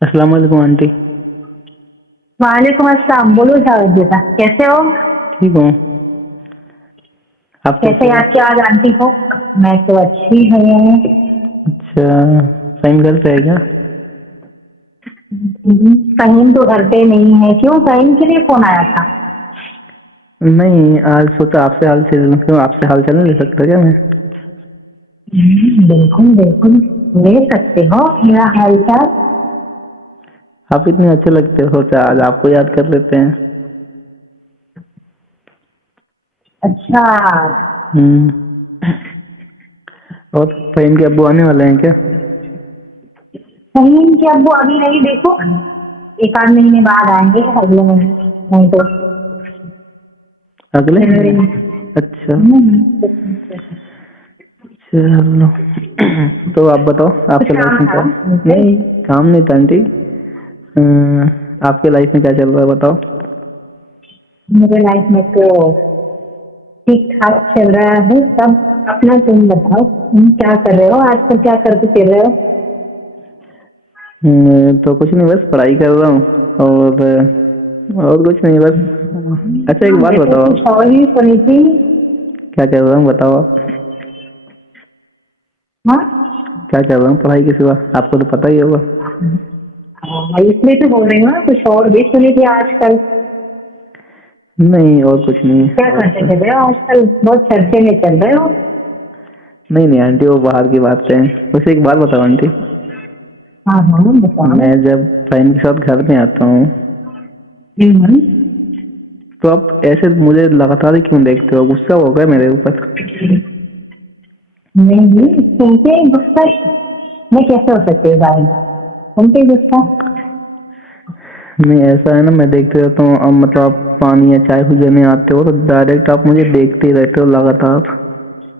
अस्सलाम वालेकुम आंटी। वालेकुम अस्सलाम। बोलो जावेद बेटा, कैसे हो? ठीक हूँ। आप कैसे कैसे हो? याद किया आज आंटी को? मैं तो अच्छी हूँ। अच्छा, फहीम घर पे है क्या? फहीम तो घर पे नहीं है। क्यों, फहीम के लिए फोन आया था? नहीं, आज सोचा आपसे हाल चाल लूं। क्यों, आपसे हाल चाल नहीं ले सकता क्या मैं? बिल्कुल बिल्कुल, ले सकते हो मेरा हालचाल। आप इतने अच्छे लगते हो, सोचा आज आपको याद कर लेते हैं। अच्छा। हम्म। और फहीम के अब्बू आने वाले हैं क्या? फहीम के अब्बू अभी नहीं, देखो एक आध महीने बाद आएंगे, अगले महीने, नहीं तो अगले जनवरी महीने? में। अच्छा, चलो। तो आप बताओ, कुछ आपके काम लाइफ में था क्या? मुझसे? नहीं, काम नहीं था आंटी। आपके लाइफ में क्या चल रहा है बताओ। मेरे लाइफ में तो ठीक ठाक चल रहा है सब। अपना तुम बताओ, तुम क्या कर रहे हो आजकल, क्या करके फिर रहे हो? तो कुछ नहीं, बस पढ़ाई कर रहा हूँ। और कुछ नहीं, बस। अच्छा, एक बात मैं तो बताओ कुछ आप। और ही सुनी थी। क्या कर रहा हूँ बताओ आप। हाँ। क्या कर रहा हूँ पढ़ाई के सिवा, आपको तो पता ही होगा। इसलिए तो बोल रही हूँ ना, कुछ और भी सुनी थी आजकल। नहीं, और कुछ नहीं क्या और करते तो। थे रहे हो आजकल, बहुत चर्चे में चल रहे हो। नहीं नहीं आंटी, वो बाहर की बातें हैं। वैसे एक बात बताओ आंटी। हाँ हाँ बताओ। मैं जब फ्रेंड के साथ घर में आता हूँ, हम्म। तो आप ऐसे मुझे लगातार ही क्यों देखते हो? गुस्सा हो गया मेरे ऊपर? नहीं, तुम पे गुस्सा मैं कैसे हो सकती हूँ भाई? तुम पे गुस्सा? नहीं, ऐसा है ना, मैं देखते रहता हूँ। अब मतलब आप पानी या चाय कुछ देने आते हो तो डायरेक्ट आप मुझे देखते ही रहते हो लगातार।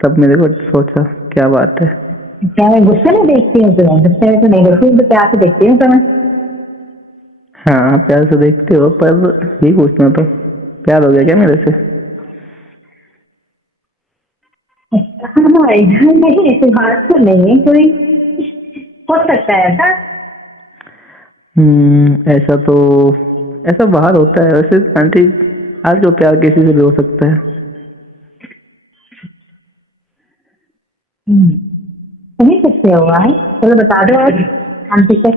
तब मेरे को सोचा, क्या बात है। क्या मैं गुस्से में देखती हूँ तुम्हें? गुस्से में तो नहीं देखती हूँ, तो प्यार से देखती हूँ तुम्हें। हाँ, प्यार से देखते हो, पर यही पूछना तो, प्यार हो गया क्या मेरे से? हाँ, ऐसा नहीं, ऐसी बात तो नहीं है कोई। हो सकता है ऐसा। ऐसा तो, ऐसा बाहर होता है वैसे आंटी। आज तो प्यार किसी से भी हो सकता है। तुम्हें किससे हुआ है? चलो बता दो आज आंटी से।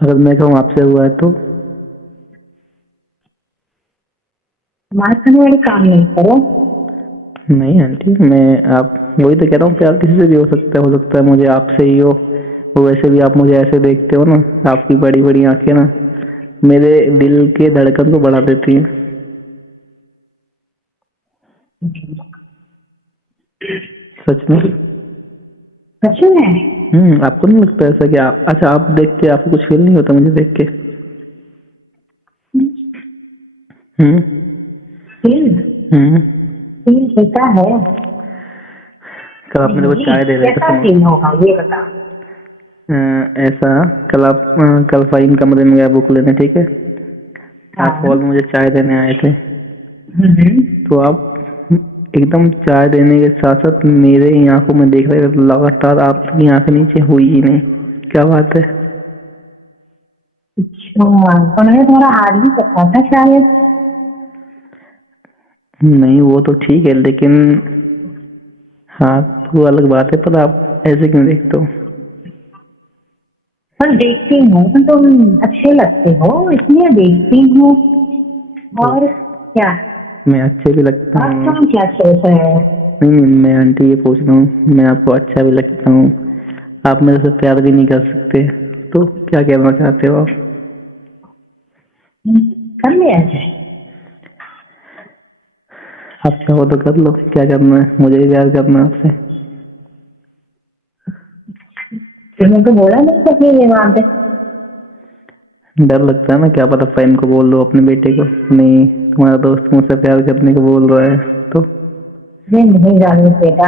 अगर मैं कहूँ आपसे हुआ है तो? मार खाने वाले काम नहीं करो। नहीं आंटी, मैं आप वही तो कह रहा हूँ, प्यार किसी से भी हो सकता है मुझे आपसे ही हो। वो वैसे भी आप मुझे ऐसे देखते हो ना, आपकी बड़ी बड़ी आंखें ना मेरे दिल के धड़कन को बढ़ा देती हैं। सच में। सच में? आपको नहीं लगता ऐसा कि आप, अच्छा, आप देख के आपको कुछ फील नहीं होता मुझे देख के? हम्म। फील? हम्म। फील होता है। कल आप मेरे को नहीं, चाय दे रहे थे, कैसा सुनो। फील होगा ये बता। ऐसा, कल फाइन कमरे में गया बुक लेने, ठीक है। आप हाँ। हॉल में मुझे चाय देने आए थे। हम्म। तो आप एकदम चाय देने के साथ साथ मेरे ही आंखों में देख रहे थे लगातार, आपकी आंख नीचे हुई ही नहीं। क्या बात है? अच्छा, तो मैंने तुम्हारा हाथ भी पकड़ा था शायद। नहीं, वो तो ठीक है, लेकिन हाँ, तो अलग बात है, पर आप ऐसे क्यों देखते हो? पर देखती हूँ तो तुम अच्छे लगते हो, इसलिए देखती हूँ। तो और क्या? मैं अच्छे भी लगता और हूँ। तुम क्या सोच रहे हो? नहीं नहीं, मैं आंटी ये पूछ रहा हूँ, मैं आपको अच्छा भी लगता हूँ। आप मेरे से प्यार भी नहीं कर सकते, तो क्या कहना चाहते हो आप? कर लिया जाए। आप चाहो तो कर लो, क्या करना है, मुझे भी प्यार करना है आपसे। तुमने तो बोला नहीं कभी ये बात है। डर लगता है ना, क्या पता फ्रेंड को बोल दो, अपने बेटे को, नहीं तुम्हारा दोस्त मुझसे प्यार करने को बोल रहा है तो। मैं नहीं जानू बेटा,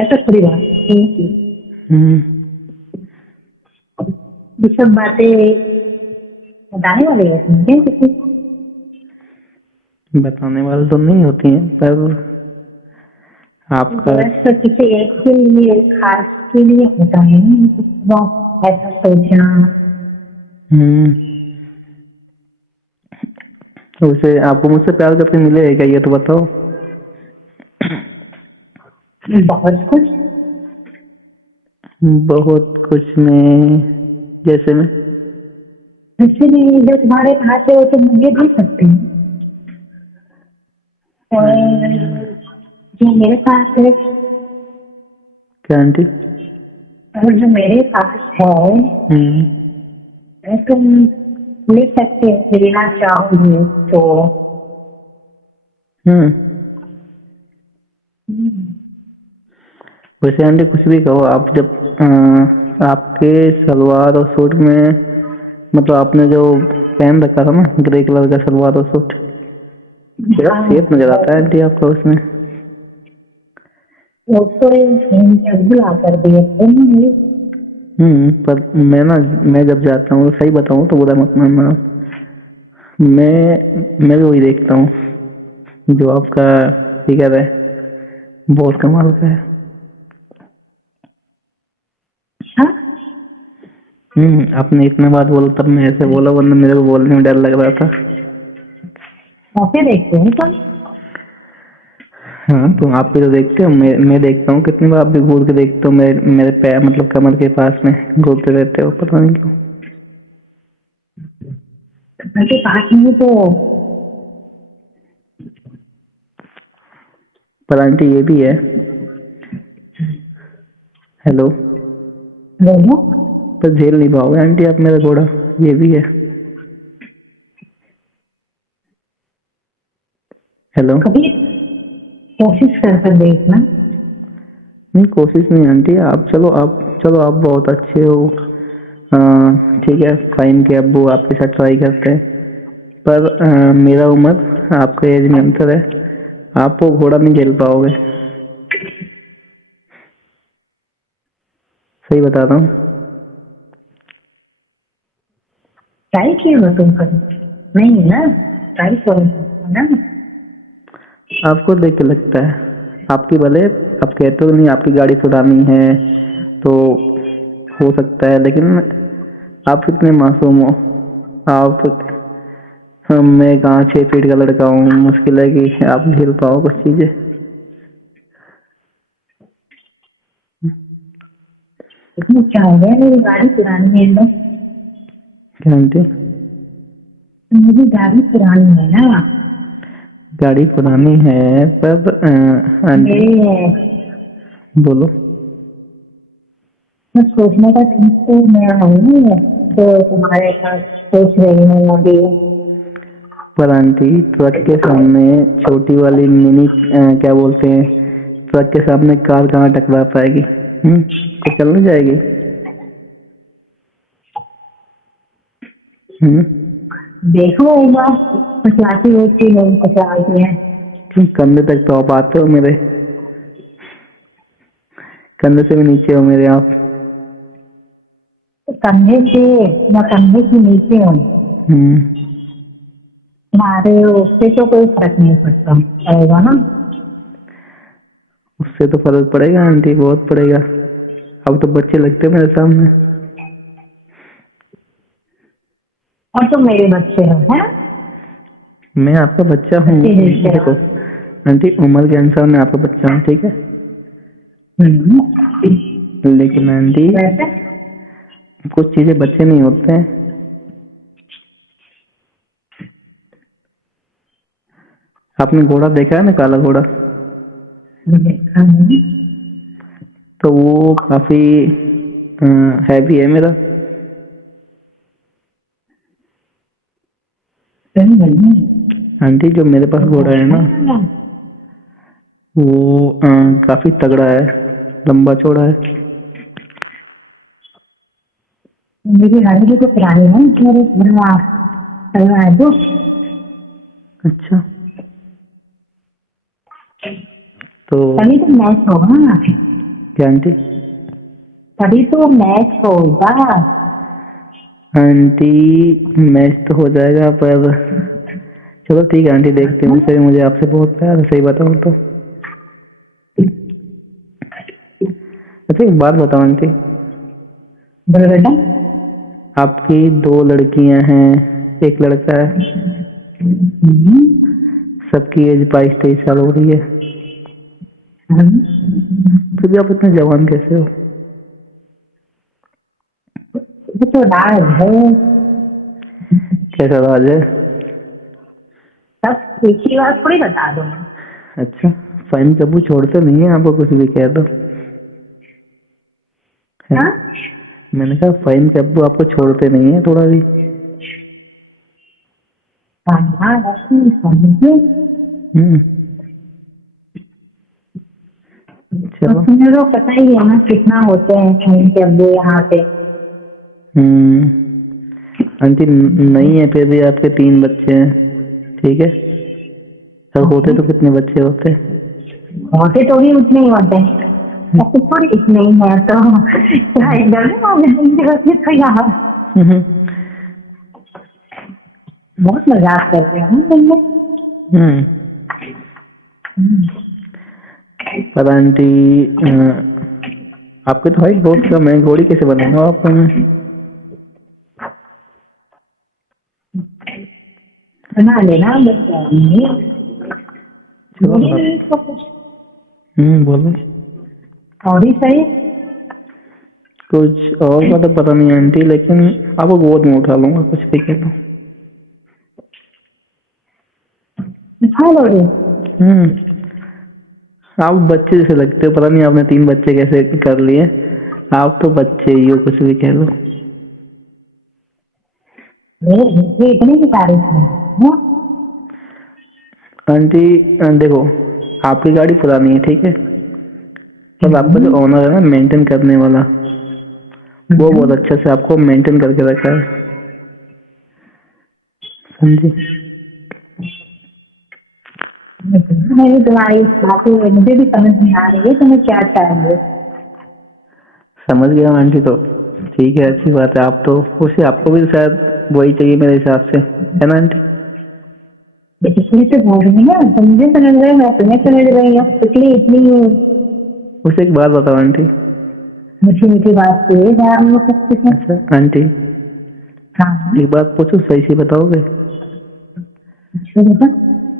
ऐसा थोड़ी बात है। हम्म। ये सब बातें बताने वाली है तुमसे किसी को? बताने वाले तो नहीं होती हैं, पर आपका। बस तो किसी एक के लिए, खास के लिए होता है ना, तो ऐसा सोचना। हम्म। उसे आपको मुझसे प्यार करके मिलेगा क्या, ये तो बताओ। बहुत कुछ। बहुत कुछ में जैसे में? इसलिए जो तुम्हारे पास है वो तुम मुझे दे सकते हो, और जो मेरे पास है, क्या आंटी? और जो मेरे पास है हम्म। वो तुम ले सकते हो, लेना चाहोगे तो। हम्म। हम्म। वैसे आंटी कुछ भी कहो, आप जब आपके सलवार और सूट में, मतलब आपने जो पहन रखा था ना ग्रे कलर का सलवार और सूट, बड़ा हाँ, सेफ नजर आता है आंटी आपका उसमें। वो तो बुला कर दिए तुमने। पर मैं जब जाता हूँ, सही बताऊँ तो बुरा मत मानना आप, मैं भी वही देखता हूँ जो आपका फिगर है, बहुत कमाल का है। हाँ, आपने इतने बार बोला तब मैं ऐसे बोला, वरना मेरे को बोलने में डर लग रहा था। कैसे देखते हो तुम? हाँ, तो आप भी तो देखते हो, मैं देखता हूँ कितनी बार, आप भी घूर के देखते हो, मेरे पैर मतलब कमर के पास में घूरते रहते हो, पता नहीं क्यों। उनके पास में तो पर आंटी ये भी है, हेलो, बोलो। पर झेल नहीं पाओगे आंटी आप मेरा घोड़ा, ये भी है। हेलो। कभी कोशिश कर देखना। नहीं, कोशिश नहीं आंटी, चलो आप बहुत अच्छे हो। ठीक है, फाइन के अब्बू आपके साथ ट्राई करते हैं, पर मेरा उम्र आपका एज में अंतर है, आप वो घोड़ा नहीं झेल पाओगे, सही बता रहा हूँ। ट्राई किया हो तुम कभी? नहीं ना, ट्राई करो ना। आपको देख के लगता है, आपकी भले आप कहते हो नहीं आपकी गाड़ी पुरानी है तो हो सकता है, लेकिन आप कितने मासूम हो आप। मैं कहाँ 6 फीट का लड़का हूँ, मुश्किल है कि आप झेल पाओ कुछ चीजें। इतना क्या हो गया, मेरी गाड़ी पुरानी है ना। क्या आंटी? मेरी गाड़ी पुरानी है ना। गाड़ी पुरानी है पर आंटी, मेरे बोलो। मैं सोचने का ठीक तो मैं हूँ तो तुम्हारे पास सोच रही हूँ अभी। पर आंटी, ट्रक के सामने छोटी वाली मिनी क्या बोलते हैं, ट्रक के सामने कार कहाँ टकरा पाएगी? तो चल नहीं जाएगी। हम्म। देखो एक बार पचासी होती है, 50 है। कंधे तक तो आप आते हो मेरे, कंधे से भी नीचे हो मेरे आप। कंधे से या कंधे के नीचे हूँ, हम्म। तुम्हारे उससे तो कोई फर्क नहीं पड़ेगा ना। उससे तो फर्क पड़ेगा आंटी, बहुत पड़ेगा। अब तो बच्चे लगते हो मेरे सामने। और तुम मेरे बच्चे हो, है? मैं आपका बच्चा हूँ। बच्चे जैसे हो। देखो आंटी, उम्र के अनुसार मैं आपका बच्चा हूँ, ठीक है, हम्म। लेकिन आंटी वैसे कुछ चीजें बच्चे नहीं होते हैं। आपने घोड़ा देखा है ना, काला घोड़ा? देखा नहीं। तो वो काफी हैवी है मेरा। सही नहीं। आंटी जो मेरे पास घोड़ा है ना, अच्छा, वो काफी तगड़ा है, लंबा चौड़ा है। मेरी गाड़ी तो पुरानी है, मेरे बड़ा चलना है तो। अच्छा, तो तभी तो मैच होगा ना। क्या आंटी? तभी तो मैच होगा। आंटी मैच तो हो जाएगा, पर चलो ठीक है आंटी, देखते हैं, वैसे भी मुझे आपसे बहुत प्यार है, सही बताऊँ तो। अच्छा एक बात बताओ आंटी, बोलो बेटा। आपकी 2 लड़कियां हैं, 1 लड़का है। सबकी एज 22-23 साल हो रही है। फिर भी आप इतने जवान कैसे हो? ये तो राज है। कैसा राज है? सब एक ही बात थोड़ी बता दो। अच्छा, फाइन कबू छोड़ते नहीं है, आपको कुछ भी कह दो है? हाँ? मैंने कहा फाइन कबू आपको छोड़ते नहीं है थोड़ा भी। हाँ, ऐसे ही समझिए। चलो। तो तुम्हें तो पता ही है ना कितना होते हैं फाइन के अब्बू यहाँ पे। आंटी नहीं है, फिर भी आपके 3 बच्चे हैं, ठीक है। सब होते तो कितने बच्चे होते? होते तो भी उतने ही होते हैं, ऐसे थोड़ी इतने ही है तो क्या एकदम तो यहाँ बहुत मजाक करते हैं हम। पर आंटी आपके तो हाइट बहुत कम है, घोड़ी कैसे बनाऊंगा आपको मैं? बना लेना बोलो। और ही सही। कुछ और का तो पता नहीं आंटी, लेकिन आपको गोद में उठा लूंगा, कुछ भी कह लो। उठा लो रे। आप बच्चे जैसे लगते हो, पता नहीं आपने 3 बच्चे कैसे कर लिए। आप तो बच्चे ही हो, कुछ भी कह लो। इतनी की तारीफ है आंटी देखो, आपकी गाड़ी पुरानी है, ठीक है, पर आपका जो ओनर है ना, मेंटेन करने वाला, वो बहुत अच्छे से आपको मेंटेन करके रखा है, समझी? मेरी तुम्हारी बातें मुझे भी समझ में आ रही है, तुम्हें क्या चाहिए। समझ गया आंटी, तो ठीक है, अच्छी बात है। आप तो उसे आपको भी शायद वही चाहिए मेरे हिसाब से, है ना आंटी? इसलिए तो बोल रही है ना, मुझे समझ रहे, मैं तुम्हें समझ रही हूँ, इसलिए इतनी उसे एक बात बताओ आंटी। मीठी मीठी बात तो ये जा रही हो सकती है। अच्छा आंटी, हाँ एक बात पूछो, सही से बताओगे?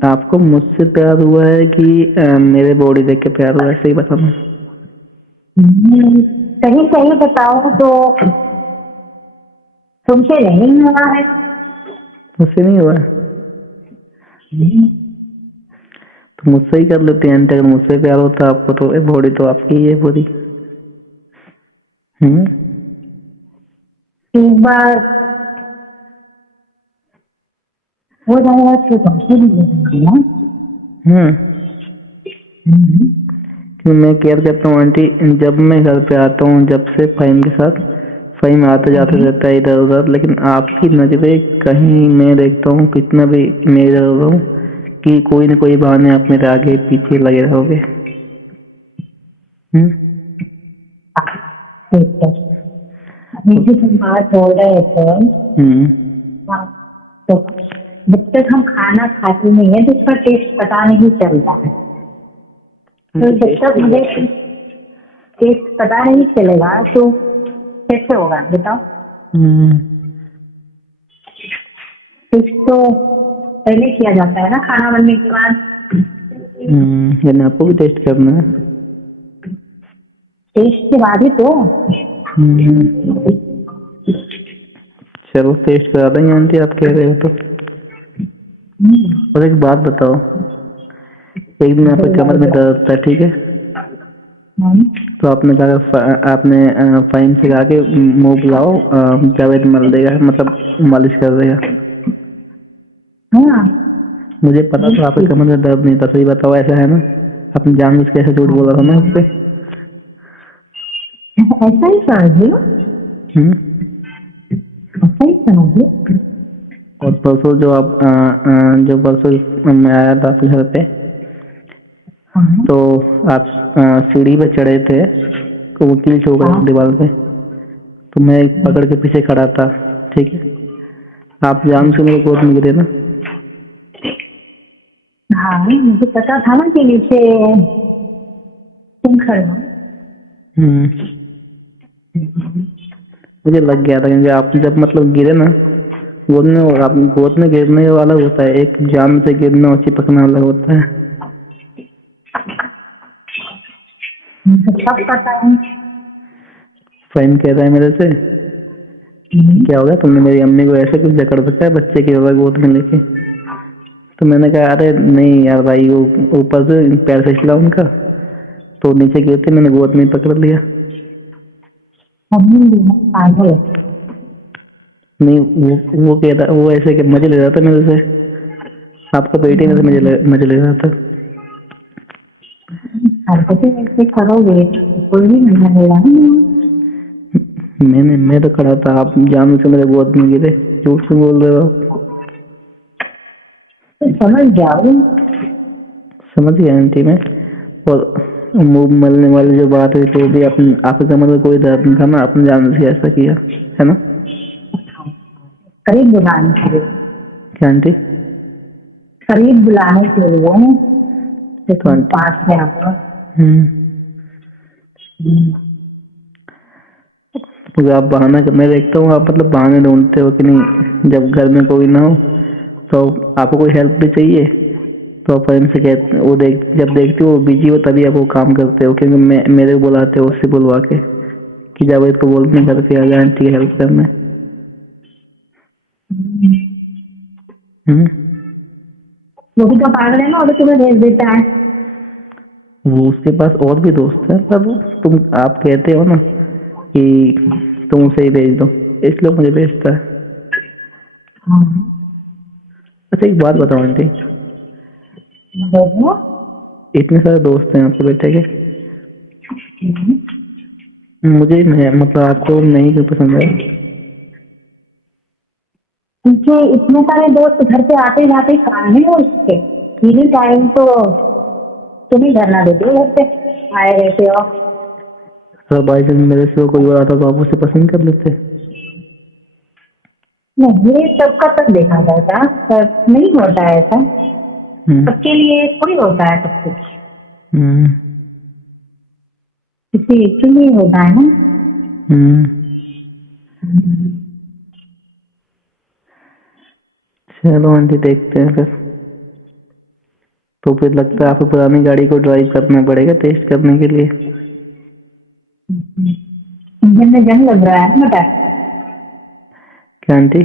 आपको मुझसे प्यार हुआ है कि मेरे बॉडी देख के प्यार हुआ है? सही बताना। सही सही बताओ तो तुमसे नहीं हुआ है। मुझसे नहीं हुआ है तो मुझसे ही कर लेते हैं आंटी। अगर मुझसे प्यार होता आपको तो बॉडी तो आपकी ही है पूरी। एक बार हो जाएगा तो तुमसे भी हो जाएगा। कि मैं केयर करता हूँ आंटी। जब मैं घर पे आता हूँ, जब से फ़हीम के साथ, फ़हीम आते जाते रहता है इधर उधर, लेकिन आपकी नजरें कहीं मैं देखता हूँ, कितना भी मैं इधर उधर हूँ, कि कोई न कोई बहाने आप मेरे आगे पीछे लगे रहोगे। ठीक है, मुझे तुम बात हो रहे थे तो जब तक हम खाना खाते नहीं है तो उसका टेस्ट पता नहीं चलता है। तो जब तक मुझे टेस्ट पता नहीं चलेगा तो कैसे होगा बताओ? टेस्ट तो पहले किया जाता है ना, खाना बनने के बाद। यानी आपको भी टेस्ट करना है? टेस्ट के बाद ही तो। चलो टेस्ट करा देंगे आंटी, आप कह रहे हो तो। और एक बात बताओ, एक दिन आपके कमर में दर्द था, ठीक है, तो आपने कहा, आपने फ़हीम से कहा कि मुंह बुलाओ, जावेद मल देगा, मतलब मालिश कर देगा। मुझे पता था आपके कमर में दर्द नहीं था। सही बताओ, ऐसा है ना? आपने जानबूझ के ऐसे झूठ बोला था ना उससे? ऐसा ही समझिए, ऐसा ही समझिए। और परसों जो आप जो परसों मैं आया था आपके घर पे, तो आप सीढ़ी पे चढ़े थे, तो वो कील ठोक रहा था दीवार पे, तो मैं पकड़ के पीछे खड़ा था, ठीक है। आप जान से मेरे गोद में गिरे ना? हाँ, मुझे पता था ना कि नीचे तुम खड़े हो। मुझे लग गया था क्योंकि आप जब मतलब गिरे ना गोद में, और आप गोद में गिरने वाला होता है, एक जान से गिरना और चिपकना अलग होता है। मुझे सब पता है। फ्रेंड कह रहा है मेरे से, क्या हो गया तुमने मेरी अम्मी को ऐसे कुछ जकड़ रखा है बच्चे की तरह गोद में लेके? तो मैंने कहा अरे नहीं यार भाई, वो ऊपर से पैर फिसला उनका तो नीचे गिरते मैंने गोद में पकड़ लिया। पागल। नहीं वो कह रहा, वो ऐसे के मजे ले रहा था मेरे से, आपका बेटे मेरे से मजे ले रहा था। हरकतें ऐसे करोगे कोई भी मजा ले रहा है। मैं तो खड़ा था, आप जानू से मेरे गोद में गिरे, झूठ से बोल रहे हो आप। तो समझ जाओ। समझ गया आंटी मैं। और मुंह मलने वाली जो बात है तो भी आपके कमर में कोई दर्द नहीं था ना, आपने जानने से ऐसा किया है ना? करीब बुलाने के लिए। क्या आंटी? करीब बुलाने के लिए तो पास में आपका। तो आप बहाना, मैं देखता हूँ आप मतलब बहाने ढूंढते हो कि नहीं, जब घर में कोई ना हो तो आपको कोई हेल्प भी चाहिए तो आप फ्रेंड से कहते, वो जब देखते हो वो बिजी हो तभी आप वो काम करते हो, क्योंकि मेरे को बुलाते हो उससे बुलवा के कि जब इसको बोलते घर पे आ जाए आंटी की हेल्प करने। वो भी तो पागल है ना, वो तो तुम्हें भेज देता है। वो उसके पास और भी दोस्त हैं, पर आप कहते हो ना कि तुम उसे ही भेज दो, इसलिए मुझे भेजता है। अच्छा एक बात बताओ आंटी, इतने सारे दोस्त हैं आपके बेटे के, मुझे मतलब आपको नहीं क्यों पसंद है? क्योंकि इतने सारे दोस्त घर पे आते जाते काम है उसके, इन्हीं टाइम तो तुम्हें घर ना देते हो, घर पे आए रहते हो। तो भाई जब मेरे से कोई और आता तो आप उसे पसंद कर लेते? नहीं, ये सबका सब देखा जाता, पर नहीं होता है ऐसा। सबके लिए थोड़ी होता है सब कुछ, किसी एक के लिए होता है ना। चलो आंटी देखते हैं फिर। तो फिर लगता है आपको पुरानी गाड़ी को ड्राइव करना पड़ेगा टेस्ट करने के लिए। इंजन में जंग लग रहा है बेटा। क्या आंटी?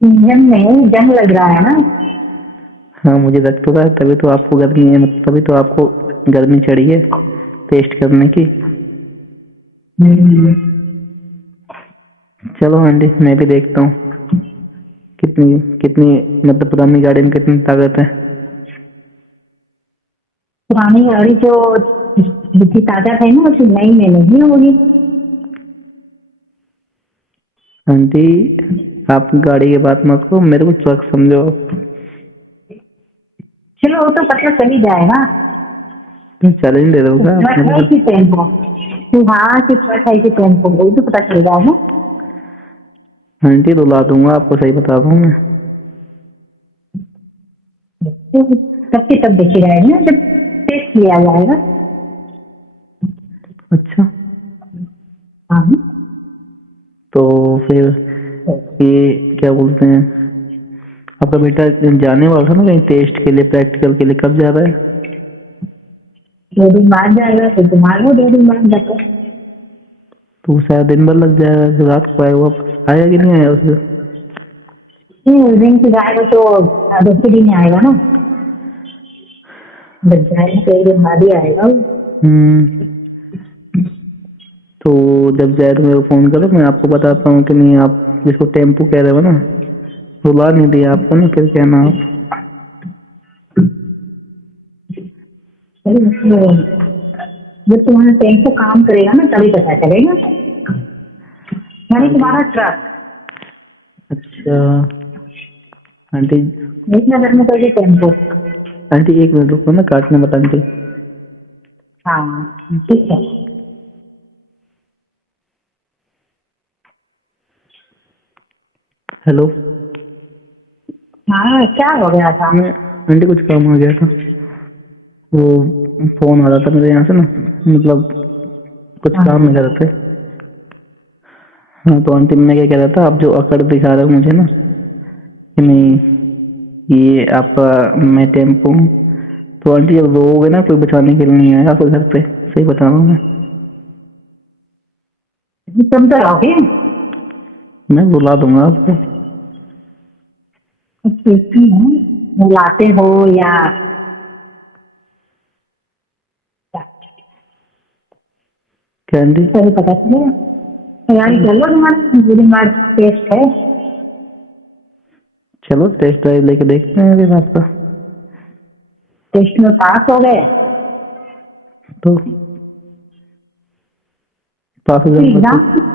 इंजन में जंग लग रहा है ना। हाँ मुझे लग तो रहा है, तभी तो आपको गर्मी है, तभी तो आपको गर्मी चढ़ी है टेस्ट करने की। चलो आंटी मैं भी देखता हूँ कितनी कितनी मतलब पुरानी गाड़ी में कितनी ताकत है। पुरानी गाड़ी जो जितनी ताकत है ना, उसी नई में नहीं होगी। आंटी आप गाड़ी की बात मत करो, मेरे को ट्रक समझो। चलो वो तो पता चल ही जाएगा। चैलेंज दे दोगे आप? टेम्पो हाँ कि ट्रक है कि टेम्पो, वही तो पता चल जाएगा। आंटी रुला दूंगा आपको, सही बता रहा हूँ मैं। सबके सब देखी रहेगा जब टेस्ट लिया जाएगा। अच्छा हाँ तो फिर ये क्या बोलते हैं, आपका बेटा जाने वाला था ना कहीं टेस्ट के लिए, प्रैक्टिकल के लिए, कब जा रहा है? 2 दिन बाद जाएगा, तो तुम्हारा 2 दिन बाद जाएगा। तो शायद दिन भर लग जाएगा, रात को आएगा वापस, आया कि नहीं आया उसे? उस दिन से जाएगा तो दूसरे दिन आएगा ना, जब जाएगा तो 1 दिन बाद ही आएगा। तो जब जाए तो मेरे को फोन करो, मैं आपको बताता हूँ कि नहीं, आप जिसको टेम्पो कह रहे हो ना, रुला नहीं दिया आपको ना, फिर कहना आप। जब तुम्हारा टेम्पो काम करेगा ना तभी पता चलेगा, यानी तुम्हारा ट्रक। अच्छा आंटी, एक नजर में तो ये टेम्पो। आंटी 1 मिनट रुको ना, काटने मत आंटी। हाँ ठीक है। हेलो। हाँ क्या हो गया था? आंटी कुछ काम आ गया था, वो फोन आ रहा था मेरे यहाँ से ना, मतलब कुछ काम में कर रहे थे। हाँ तो आंटी मैं क्या कह रहा था, आप जो अकड़ दिखा रहे हो मुझे ना कि नहीं ये आपका मैं टेम्पो हूँ, तो आंटी जब रोओगे ना कोई बचाने के लिए नहीं आएगा आपके घर पे, सही बता रहा हूँ तुम तो रहोगे। मैं बुला दूंगा आपको। देखती हूँ बुलाते हो या क्या आंटी? सही पता चले तैयारी कर लो, तुम्हारा बुरी टेस्ट है। चलो टेस्ट ड्राइव लेके देखते हैं फिर आपका। टेस्ट में पास हो गए तो पास हो जाऊंगा तो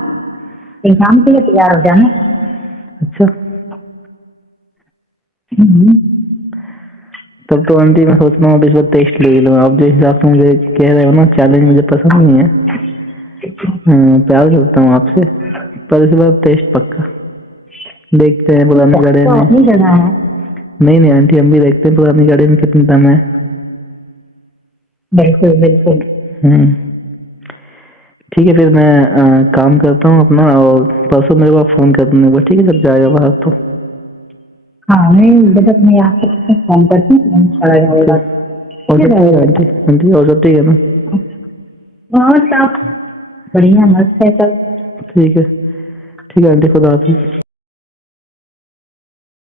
एग्जाम के लिए तैयार हो जाना। अच्छा तब तो आंटी मैं सोच रहा हूँ अब इस बार टेस्ट ले लूँ। आप जिस हिसाब से मुझे कह रहे हो ना, चैलेंज मुझे पसंद नहीं है। प्यार करता हूँ आपसे, पर इस बार टेस्ट पक्का देखते हैं पुरानी गाड़ी में। अपनी जगह है। नहीं आंटी हम भी देखते हैं पुरानी गाड़ी में कितनी दम है। बिल्कुल बिल्कुल। ठीक है फिर मैं काम करता हूँ अपना, और परसों मेरे को फोन कर दूंगा, ठीक है जब जाएगा बाहर तो। हाँ मैं बेटा तुम्हें यहाँ से फोन करती हूँ, चला जाएगा। आंटी आंटी और सब ठीक है ना? हाँ सब बढ़िया मस्त है सब। ठीक है आंटी, खुदा हाफिज।